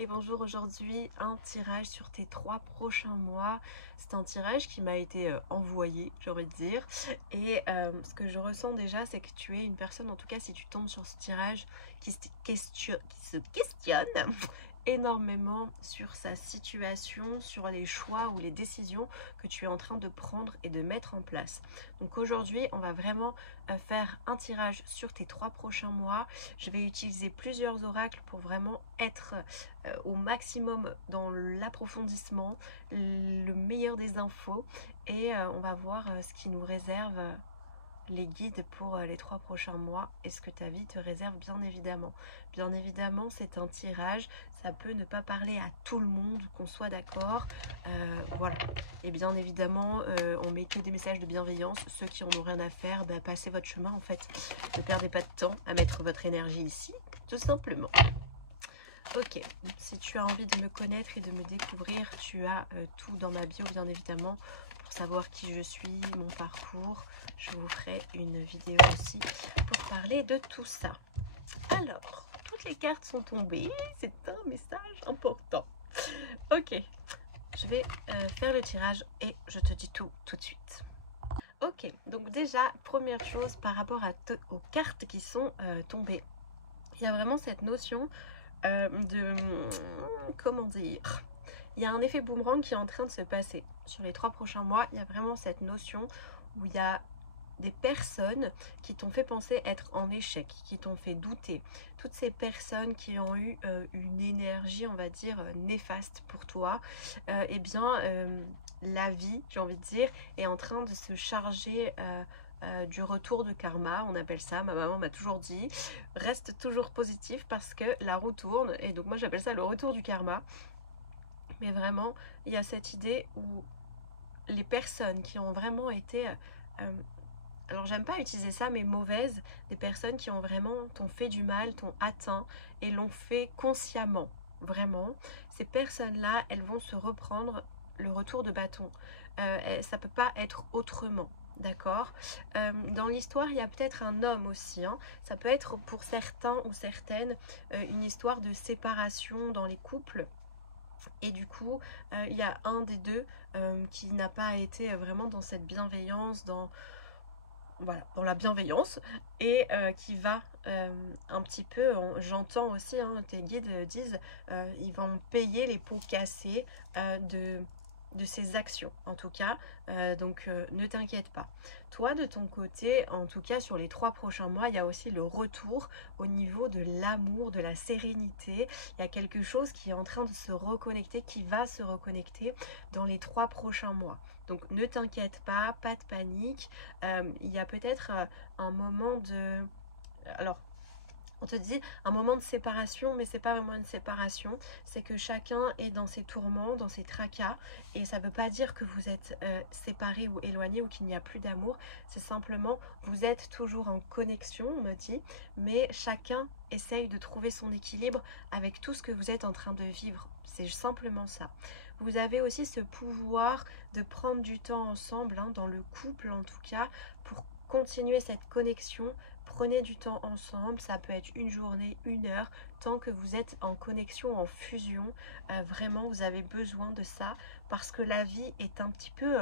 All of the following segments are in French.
et bonjour. Aujourd'hui un tirage sur tes 3 prochains mois. C'est un tirage qui m'a été envoyé, j'ai envie de dire, et ce que je ressens déjà, c'est que tu es une personne, en tout cas si tu tombes sur ce tirage, qui se questionne énormément sur sa situation, sur les choix ou les décisions que tu es en train de prendre et de mettre en place. Donc aujourd'hui, on va vraiment faire un tirage sur tes 3 prochains mois. Je vais utiliser plusieurs oracles pour vraiment être au maximum dans l'approfondissement, le meilleur des infos, et on va voir ce qui nous réserve les guides pour les 3 prochains mois et ce que ta vie te réserve, bien évidemment. Bien évidemment, c'est un tirage, ça peut ne pas parler à tout le monde, qu'on soit d'accord. Voilà. Et bien évidemment, on met que des messages de bienveillance. Ceux qui en ont rien à faire, bah, passez votre chemin en fait. Ne perdez pas de temps à mettre votre énergie ici, tout simplement. Ok, si tu as envie de me connaître et de me découvrir, tu as tout dans ma bio, bien évidemment, pour savoir qui je suis, mon parcours. Je vous ferai une vidéo aussi pour parler de tout ça. Alors, toutes les cartes sont tombées, c'est un message important. Ok, je vais faire le tirage et je te dis tout de suite. Ok, donc déjà, première chose par rapport aux cartes qui sont tombées. Il y a vraiment cette notion de... Comment dire, il y a un effet boomerang qui est en train de se passer. Sur les 3 prochains mois, il y a vraiment cette notion où il y a des personnes qui t'ont fait penser être en échec, qui t'ont fait douter. Toutes ces personnes qui ont eu une énergie, on va dire, néfaste pour toi, eh bien, la vie, j'ai envie de dire, est en train de se charger du retour de karma, on appelle ça, ma maman m'a toujours dit, reste toujours positif parce que la roue tourne, et donc moi j'appelle ça le retour du karma. Mais vraiment, il y a cette idée où les personnes qui ont vraiment été, alors j'aime pas utiliser ça, mais mauvaises, des personnes qui ont vraiment, t'ont fait du mal, t'ont atteint et l'ont fait consciemment, vraiment, ces personnes-là, elles vont se reprendre le retour de bâton. Ça peut pas être autrement. D'accord. Dans l'histoire, il y a peut-être un homme aussi, hein. Ça peut être pour certains ou certaines une histoire de séparation dans les couples. Et du coup, il y a un des deux qui n'a pas été vraiment dans cette bienveillance, voilà, dans la bienveillance, et qui va un petit peu, j'entends aussi, hein, tes guides disent, ils vont payer les pots cassés de ses actions, en tout cas. Donc ne t'inquiète pas. Toi, de ton côté, en tout cas sur les 3 prochains mois, il y a aussi le retour au niveau de l'amour, de la sérénité. Il y a quelque chose qui est en train de se reconnecter, qui va se reconnecter dans les 3 prochains mois. Donc ne t'inquiète pas, pas de panique. Il y a peut-être un moment de... Alors, on te dit un moment de séparation, mais c'est pas vraiment une séparation, c'est que chacun est dans ses tourments, dans ses tracas, et ça veut pas dire que vous êtes séparés ou éloignés ou qu'il n'y a plus d'amour, c'est simplement vous êtes toujours en connexion, on me dit, mais chacun essaye de trouver son équilibre avec tout ce que vous êtes en train de vivre, c'est simplement ça. Vous avez aussi ce pouvoir de prendre du temps ensemble, hein, dans le couple en tout cas, pour continuer cette connexion. Prenez du temps ensemble, ça peut être une journée, une heure, tant que vous êtes en connexion, en fusion. Vraiment, vous avez besoin de ça parce que la vie est un petit peu...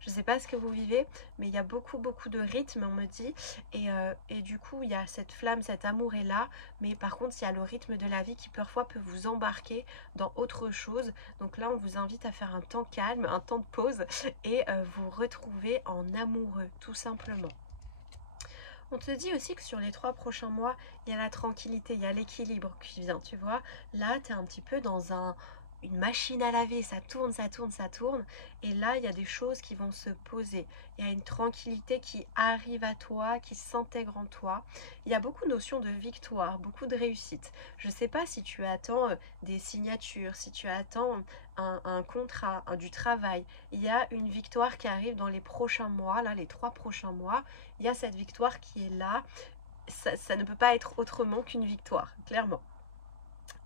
je ne sais pas ce que vous vivez, mais il y a beaucoup de rythme, on me dit. Et du coup, il y a cette flamme, cet amour est là, mais par contre, il y a le rythme de la vie qui parfois peut vous embarquer dans autre chose. Donc là, on vous invite à faire un temps calme, un temps de pause et vous retrouver en amoureux, tout simplement. On te dit aussi que sur les 3 prochains mois, il y a la tranquillité, il y a l'équilibre qui vient, tu vois. Là, tu es un petit peu dans une machine à laver, ça tourne, ça tourne, ça tourne. Et là, il y a des choses qui vont se poser. Il y a une tranquillité qui arrive à toi, qui s'intègre en toi. Il y a beaucoup de notions de victoire, beaucoup de réussite. Je ne sais pas si tu attends des signatures, si tu attends un contrat, du travail. Il y a une victoire qui arrive dans les prochains mois, là, les 3 prochains mois. Il y a cette victoire qui est là. Ça ne peut pas être autrement qu'une victoire, clairement.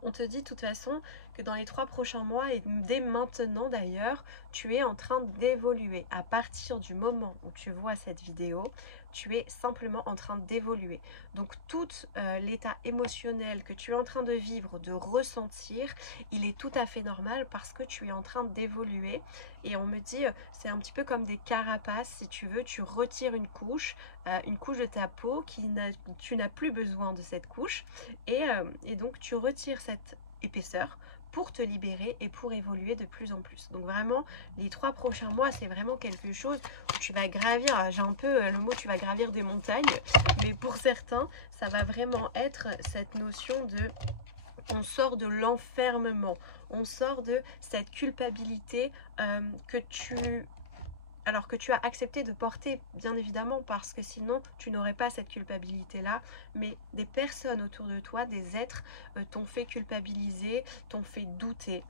On te dit de toute façon que dans les 3 prochains mois et dès maintenant d'ailleurs, tu es en train d'évoluer. À partir du moment où tu vois cette vidéo, tu es simplement en train d'évoluer. Donc tout l'état émotionnel que tu es en train de vivre, de ressentir, il est tout à fait normal parce que tu es en train d'évoluer. Et on me dit, c'est un petit peu comme des carapaces, si tu veux, tu retires une couche de ta peau tu n'as plus besoin de cette couche. Et donc tu retires cette épaisseur pour te libérer et pour évoluer de plus en plus. Donc vraiment, les 3 prochains mois, c'est vraiment quelque chose où tu vas gravir, j'ai un peu le mot tu vas gravir des montagnes, mais pour certains, ça va vraiment être cette notion de on sort de l'enfermement, on sort de cette culpabilité que tu as accepté de porter, bien évidemment, parce que sinon tu n'aurais pas cette culpabilité-là, mais des personnes autour de toi, des êtres, t'ont fait culpabiliser, t'ont fait douter.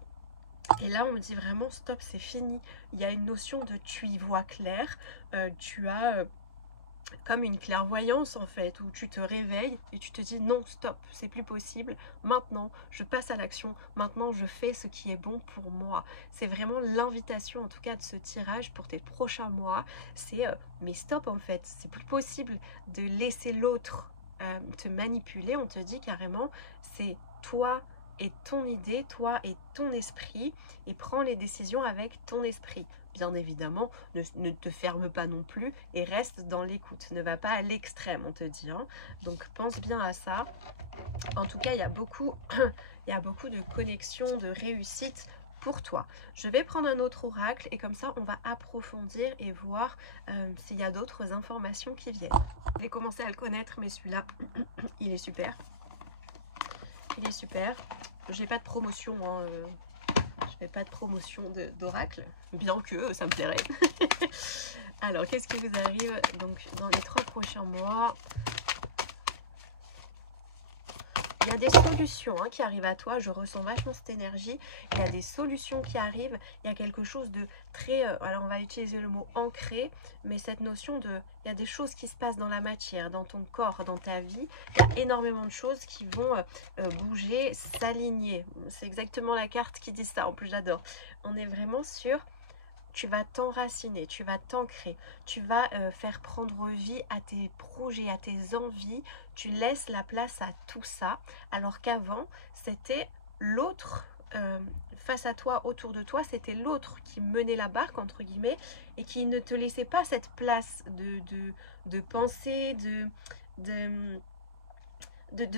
Et là, on me dit vraiment, stop, c'est fini. Il y a une notion de tu y vois clair, tu as comme une clairvoyance en fait, où tu te réveilles et tu te dis non, stop, c'est plus possible, maintenant je passe à l'action, maintenant je fais ce qui est bon pour moi. C'est vraiment l'invitation en tout cas de ce tirage pour tes prochains mois, c'est mais stop en fait, c'est plus possible de laisser l'autre te manipuler. On te dit carrément, c'est toi et ton idée, toi et ton esprit, et prends les décisions avec ton esprit. Bien évidemment, ne te ferme pas non plus et reste dans l'écoute. Ne va pas à l'extrême, on te dit. Hein. Donc pense bien à ça. En tout cas, il y a beaucoup de connexions, de réussite pour toi. Je vais prendre un autre oracle et comme ça, on va approfondir et voir s'il y a d'autres informations qui viennent. Je vais commencer à le connaître, mais celui-là, il est super. Il est super. J'ai pas de promotion, hein, je fais pas de promotion d'oracle, bien que ça me plairait. Alors, qu'est-ce qui vous arrive donc dans les 3 prochains mois? Il y a des solutions qui arrivent à toi, je ressens vachement cette énergie, il y a des solutions qui arrivent, il y a quelque chose de très, alors on va utiliser le mot ancré, mais cette notion de, il y a des choses qui se passent dans la matière, dans ton corps, dans ta vie, il y a énormément de choses qui vont bouger, s'aligner, c'est exactement la carte qui dit ça, en plus j'adore, on est vraiment sur... Tu vas t'enraciner, tu vas t'ancrer, tu vas faire prendre vie à tes projets, à tes envies, tu laisses la place à tout ça, alors qu'avant, c'était l'autre face à toi, autour de toi, c'était l'autre qui menait la barque, entre guillemets, et qui ne te laissait pas cette place de penser, de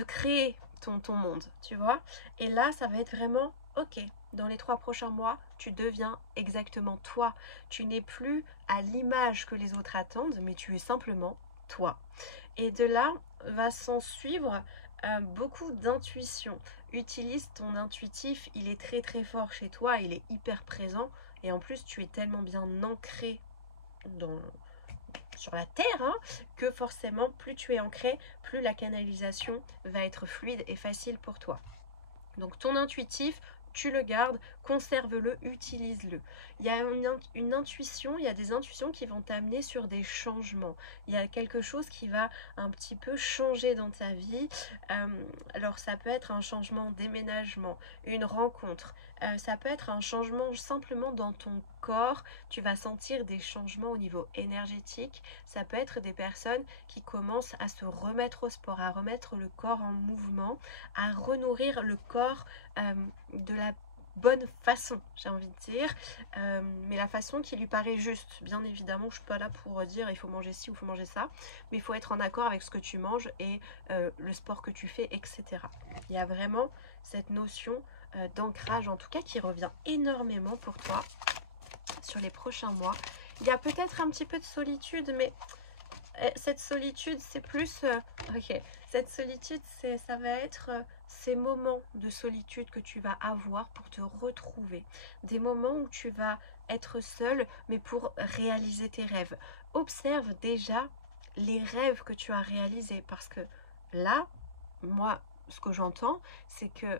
créer ton monde, tu vois. Et là, ça va être vraiment, ok, dans les 3 prochains mois, tu deviens exactement toi. Tu n'es plus à l'image que les autres attendent, mais tu es simplement toi. Et de là, va s'en suivre beaucoup d'intuition. Utilise ton intuitif, il est très très fort chez toi, il est hyper présent. Et en plus, tu es tellement bien ancré sur la terre, que forcément, plus tu es ancré, plus la canalisation va être fluide et facile pour toi. Donc ton intuitif, tu le gardes, conserve-le, utilise-le. Il y a une intuition, il y a des intuitions qui vont t'amener sur des changements. Il y a quelque chose qui va un petit peu changer dans ta vie. Alors ça peut être un changement déménagement, une rencontre. Ça peut être un changement simplement dans ton corps. Tu vas sentir des changements au niveau énergétique. Ça peut être des personnes qui commencent à se remettre au sport, à remettre le corps en mouvement, à renourrir le corps de la bonne façon, j'ai envie de dire, mais la façon qui lui paraît juste. Bien évidemment, je ne suis pas là pour dire il faut manger ci ou il faut manger ça, mais il faut être en accord avec ce que tu manges et le sport que tu fais, etc. Il y a vraiment cette notion d'ancrage, en tout cas, qui revient énormément pour toi sur les prochains mois. Il y a peut-être un petit peu de solitude, mais cette solitude, c'est plus... ok, cette solitude, ça va être ces moments de solitude que tu vas avoir pour te retrouver. Des moments où tu vas être seul, mais pour réaliser tes rêves. Observe déjà les rêves que tu as réalisés. Parce que là, moi, ce que j'entends, c'est que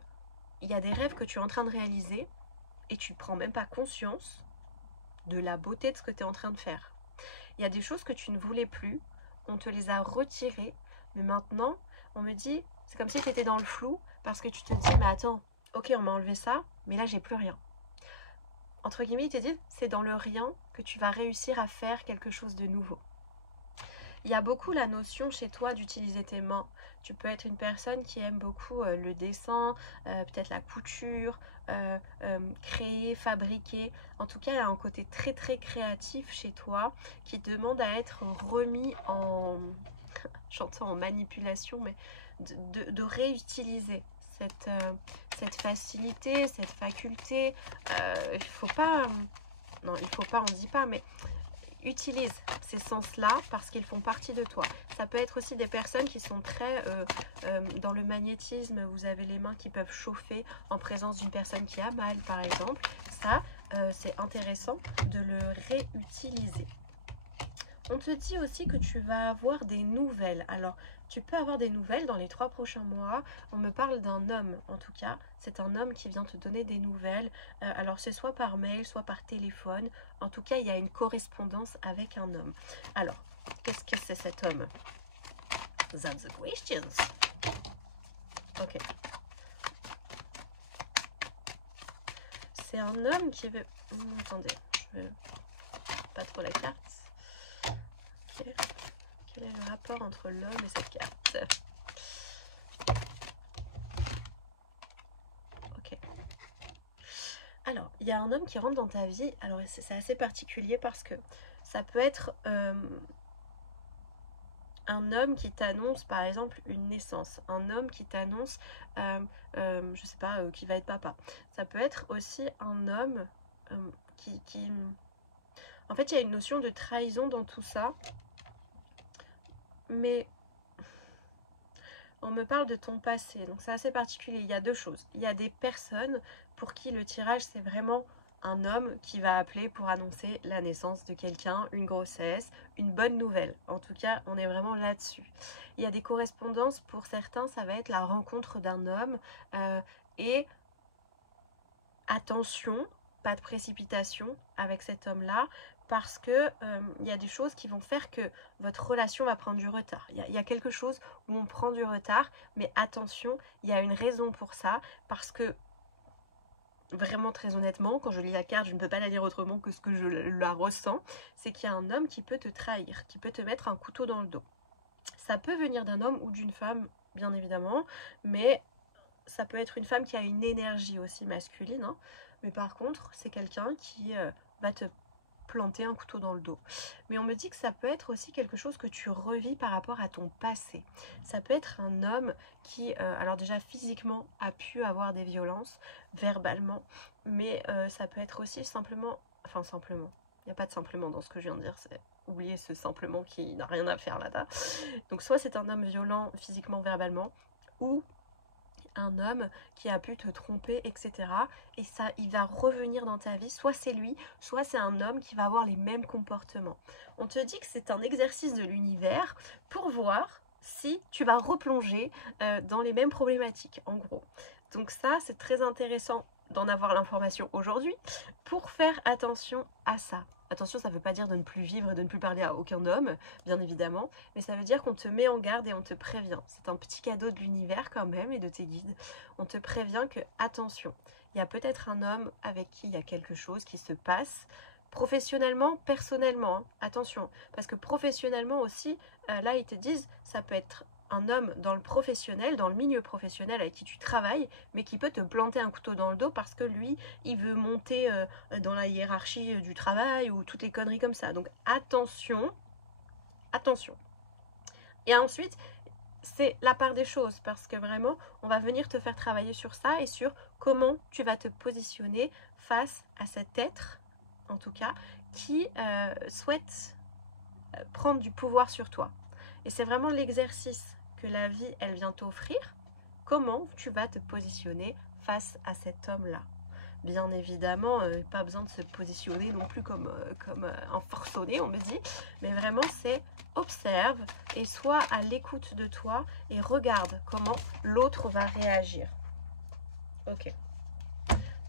il y a des rêves que tu es en train de réaliser et tu ne prends même pas conscience de la beauté de ce que tu es en train de faire. Il y a des choses que tu ne voulais plus, on te les a retirées, mais maintenant, on me dit, c'est comme si tu étais dans le flou, Parce que tu te dis, mais attends, ok, on m'a enlevé ça, mais là, j'ai plus rien. Entre guillemets, il te dit, c'est dans le rien que tu vas réussir à faire quelque chose de nouveau. Il y a beaucoup la notion chez toi d'utiliser tes mains. Tu peux être une personne qui aime beaucoup le dessin, peut-être la couture, créer, fabriquer. En tout cas, il y a un côté très très créatif chez toi qui demande à être remis en, j'entends en manipulation, mais de réutiliser cette facilité, cette faculté. Il faut pas, non, il faut pas, on dit pas, mais utilise ces sens-là parce qu'ils font partie de toi. Ça peut être aussi des personnes qui sont très dans le magnétisme. Vous avez les mains qui peuvent chauffer en présence d'une personne qui a mal, par exemple. Ça, c'est intéressant de le réutiliser. On te dit aussi que tu vas avoir des nouvelles. Alors, tu peux avoir des nouvelles dans les 3 prochains mois. On me parle d'un homme, en tout cas. C'est un homme qui vient te donner des nouvelles. Alors, c'est soit par mail, soit par téléphone. En tout cas, il y a une correspondance avec un homme. Alors, qu'est-ce que c'est cet homme? That's the questions. Ok. C'est un homme qui veut... attendez, je veux pas trop la carte. Okay. Quel est le rapport entre l'homme et cette carte? Ok. Alors, il y a un homme qui rentre dans ta vie. Alors, c'est assez particulier parce que ça peut être un homme qui t'annonce, par exemple, une naissance. Un homme qui t'annonce, je sais pas, qui va être papa. Ça peut être aussi un homme qui... En fait, il y a une notion de trahison dans tout ça. Mais on me parle de ton passé, donc c'est assez particulier. Il y a 2 choses. Il y a des personnes pour qui le tirage, c'est vraiment un homme qui va appeler pour annoncer la naissance de quelqu'un, une grossesse, une bonne nouvelle. En tout cas, on est vraiment là-dessus. Il y a des correspondances, pour certains, ça va être la rencontre d'un homme. Et attention, pas de précipitation avec cet homme-là, parce que il y a des choses qui vont faire que votre relation va prendre du retard. Il y a quelque chose où on prend du retard, mais attention, il y a une raison pour ça, parce que vraiment très honnêtement, quand je lis la carte, je ne peux pas la lire autrement que ce que je la ressens, c'est qu'il y a un homme qui peut te trahir, qui peut te mettre un couteau dans le dos. Ça peut venir d'un homme ou d'une femme, bien évidemment, mais ça peut être une femme qui a une énergie aussi masculine, hein. Mais par contre, c'est quelqu'un qui va te planter un couteau dans le dos. Mais on me dit que ça peut être aussi quelque chose que tu revis par rapport à ton passé. Ça peut être un homme qui, alors déjà physiquement, a pu avoir des violences, verbalement, mais ça peut être aussi simplement, enfin simplement, il n'y a pas de simplement dans ce que je viens de dire, c'est oublier ce simplement qui n'a rien à faire là-bas. Donc soit c'est un homme violent physiquement, verbalement, ou un homme qui a pu te tromper, etc. Et ça, il va revenir dans ta vie. Soit c'est lui, soit c'est un homme qui va avoir les mêmes comportements. On te dit que c'est un exercice de l'univers pour voir si tu vas replonger dans les mêmes problématiques, en gros. Donc ça, c'est très intéressant d'en avoir l'information aujourd'hui pour faire attention à ça. Attention, ça ne veut pas dire de ne plus vivre et de ne plus parler à aucun homme, bien évidemment, mais ça veut dire qu'on te met en garde et on te prévient. C'est un petit cadeau de l'univers quand même et de tes guides. On te prévient que, attention, il y a peut-être un homme avec qui il y a quelque chose qui se passe, professionnellement, personnellement, hein, attention, parce que professionnellement aussi, là ils te disent, ça peut être un homme dans le professionnel, dans le milieu professionnel avec qui tu travailles, mais qui peut te planter un couteau dans le dos parce que lui, il veut monter dans la hiérarchie du travail ou toutes les conneries comme ça. Donc attention, attention. Et ensuite, c'est la part des choses parce que vraiment, on va venir te faire travailler sur ça et sur comment tu vas te positionner face à cet être, en tout cas, qui souhaite prendre du pouvoir sur toi. Et c'est vraiment l'exercice que la vie, elle vient t'offrir. Comment tu vas te positionner face à cet homme-là? Bien évidemment, pas besoin de se positionner non plus comme un forcené, on me dit. Mais vraiment, c'est observe et sois à l'écoute de toi et regarde comment l'autre va réagir. Ok.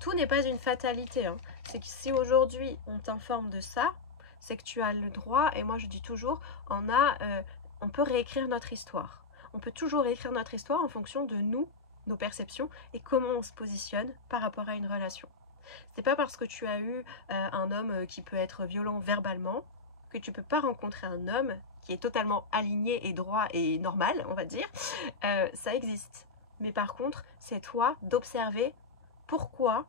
Tout n'est pas une fatalité, hein. C'est que si aujourd'hui on t'informe de ça, c'est que tu as le droit, et moi je dis toujours, on peut réécrire notre histoire. On peut toujours réécrire notre histoire en fonction de nous nos perceptions et comment on se positionne par rapport à une relation. C'est pas parce que tu as eu un homme qui peut être violent verbalement que tu peux pas rencontrer un homme qui est totalement aligné et droit et normal, on va dire. Ça existe. Mais par contre, c'est toi d'observer pourquoi,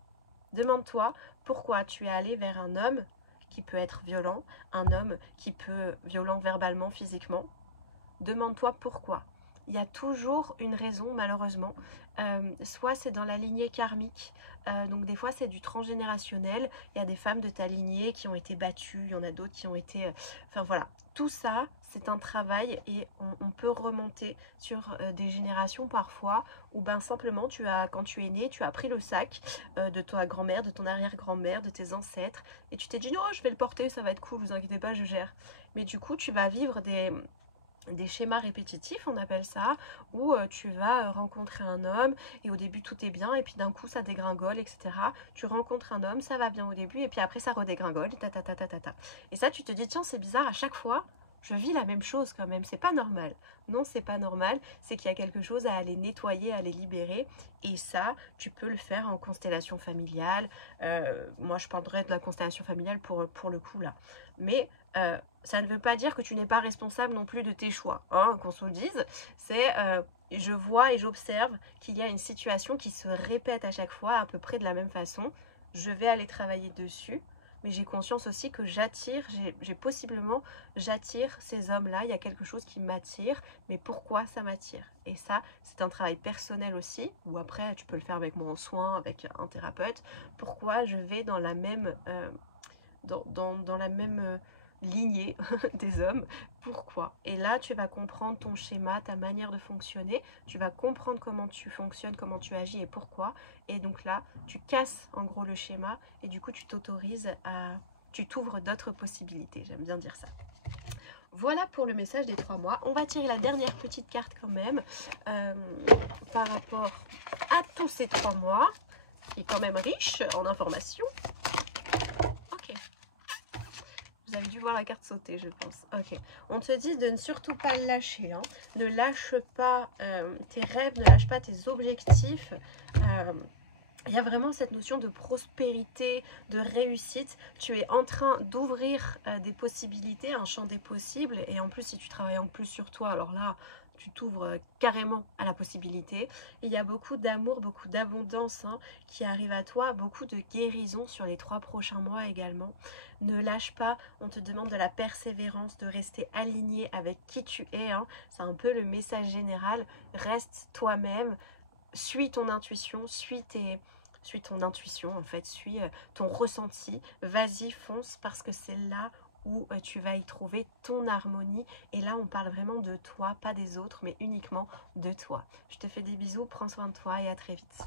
demande-toi pourquoi tu es allé vers un homme qui peut être violent, un homme qui peut violent verbalement, physiquement. Demande-toi pourquoi. Il y a toujours une raison, malheureusement. Soit c'est dans la lignée karmique, donc des fois c'est du transgénérationnel. Il y a des femmes de ta lignée qui ont été battues, il y en a d'autres qui ont été... Enfin voilà, tout ça, c'est un travail et on peut remonter sur des générations parfois où ben simplement quand tu es né, tu as pris le sac de ta grand-mère, de ton arrière-grand-mère, de tes ancêtres et tu t'es dit non, je vais le porter, ça va être cool, vous inquiétez pas, je gère. Mais du coup, tu vas vivre des schémas répétitifs, on appelle ça, où tu vas rencontrer un homme et au début tout est bien et puis d'un coup ça dégringole, etc. Tu rencontres un homme, ça va bien au début et puis après ça redégringole, ta. Et ça tu te dis tiens c'est bizarre, à chaque fois je vis la même chose quand même, c'est pas normal. Non, c'est pas normal, c'est qu'il y a quelque chose à aller nettoyer, à aller libérer et ça tu peux le faire en constellation familiale. Moi je parlerai de la constellation familiale pour le coup là. Mais ça ne veut pas dire que tu n'es pas responsable non plus de tes choix, hein, qu'on se le dise. C'est je vois et j'observe qu'il y a une situation qui se répète à chaque fois à peu près de la même façon. Je vais aller travailler dessus, mais j'ai conscience aussi que j'attire ces hommes-là. Il y a quelque chose qui m'attire, mais pourquoi ça m'attire? Et ça, c'est un travail personnel aussi, ou après tu peux le faire avec moi en soin, avec un thérapeute. Pourquoi je vais dans la même dans la même lignée des hommes. Pourquoi? Et là, tu vas comprendre ton schéma, ta manière de fonctionner. Tu vas comprendre comment tu fonctionnes, comment tu agis et pourquoi. Et donc là, tu casses en gros le schéma et du coup, tu t'autorises à... Tu t'ouvres d'autres possibilités. J'aime bien dire ça. Voilà pour le message des 3 mois. On va tirer la dernière petite carte quand même par rapport à tous ces 3 mois, qui est quand même riche en informations. Vous avez dû voir la carte sauter, je pense. Ok. On te dit de ne surtout pas lâcher. Hein. Ne lâche pas tes rêves, ne lâche pas tes objectifs. Il y a vraiment cette notion de prospérité, de réussite. Tu es en train d'ouvrir des possibilités, un champ des possibles. Et en plus, si tu travailles en plus sur toi, alors là, tu t'ouvres carrément à la possibilité. Il y a beaucoup d'amour, beaucoup d'abondance hein, qui arrive à toi, beaucoup de guérison sur les 3 prochains mois également. Ne lâche pas, on te demande de la persévérance, de rester aligné avec qui tu es. Hein. C'est un peu le message général. Reste toi-même, suis ton intuition, suis ton intuition en fait, suis ton ressenti. Vas-y, fonce parce que c'est là où tu vas y trouver ton harmonie. Et là, on parle vraiment de toi, pas des autres, mais uniquement de toi. Je te fais des bisous, prends soin de toi et à très vite.